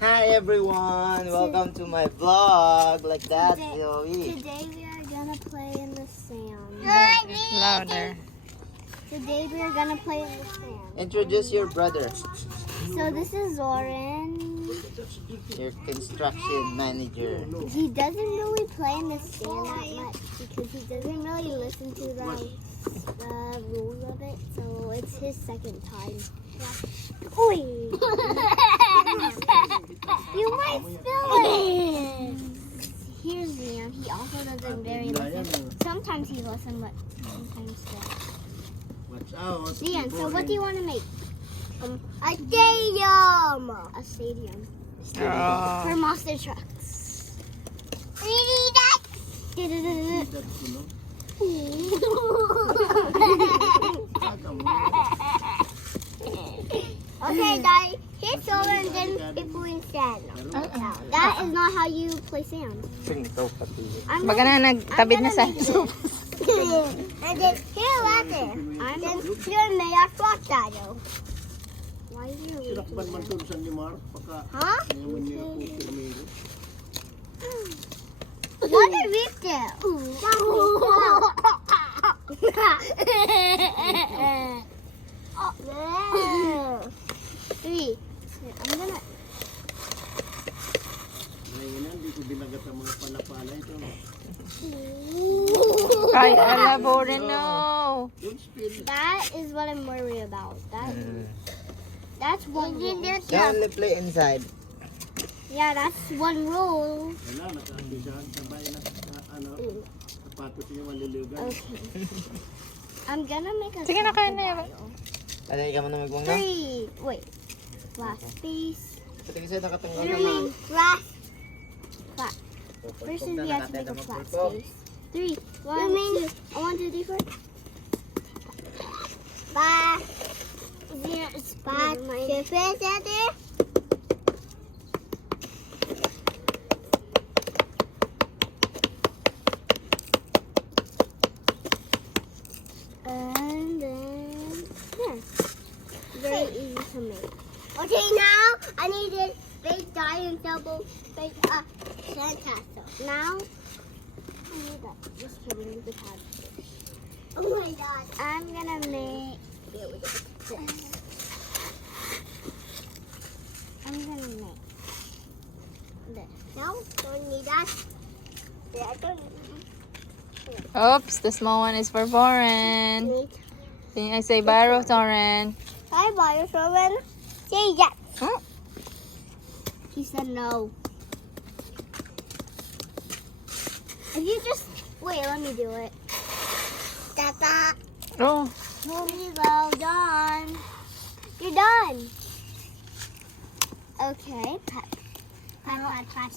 Hi everyone, welcome to my vlog. Like that, Zoey. Today we are gonna play in the sand. Louder. Today we are gonna play in the sand. Introduce your brother, So this is Zoren. your construction manager. He doesn't really play in the sand that much because he doesn't really listen to the rules of it. So it's his second time. Oi! You might spill it. Here's Zian. He also doesn't very listen. Sometimes he listens, but sometimes not. Watch out. Zian, so what do you want to make? A stadium. A stadium. Oh. For monster trucks. Okay, Daddy. Hit solar and then it will in sand. That is not how you play sand. Pinto pati. Baga na nagtabid na sa And then here, ladder. And then here, may I flock Dado. Why are you Sinakban man to sa ni Mark pagka Huh? ngayon niya po pirmero. What did we do? Three. I'm gonna. Ngayon hindi ko binagat ang mga palapala ito. Ay, ala, Zoren, no. Don't spill. That is what I'm worried about. That's one rule. They only play inside. Yeah, that's one rule. Wala, nakakisahan sabay na ano, sapatos niya maliligan. Okay. I'm gonna make a. Sige na, kaya na yan. Alay ka mo na magwang na? Three. Wait. Last space. Pati kasi nakatanggal You na lang. mean last. Flat. First is we have to make a flat space. Three. One, two. I want to do first. Five. Zero. Five. There. And then here. Very easy to make. Okay, now I need this big giant double big sandcastle. Now I need that. Just kidding, the pad. Oh my god. I'm gonna make this. I'm gonna make this. No, don't need that. Yeah, I don't Oops, the small one is for Zoren. need. Can I say bye, Zoren? Hi, Bio Zoren. Say yes. Huh? He said no. If you just wait, let me do it. Tata. Oh. Here you go, done. You're done. Okay, pat. Pat.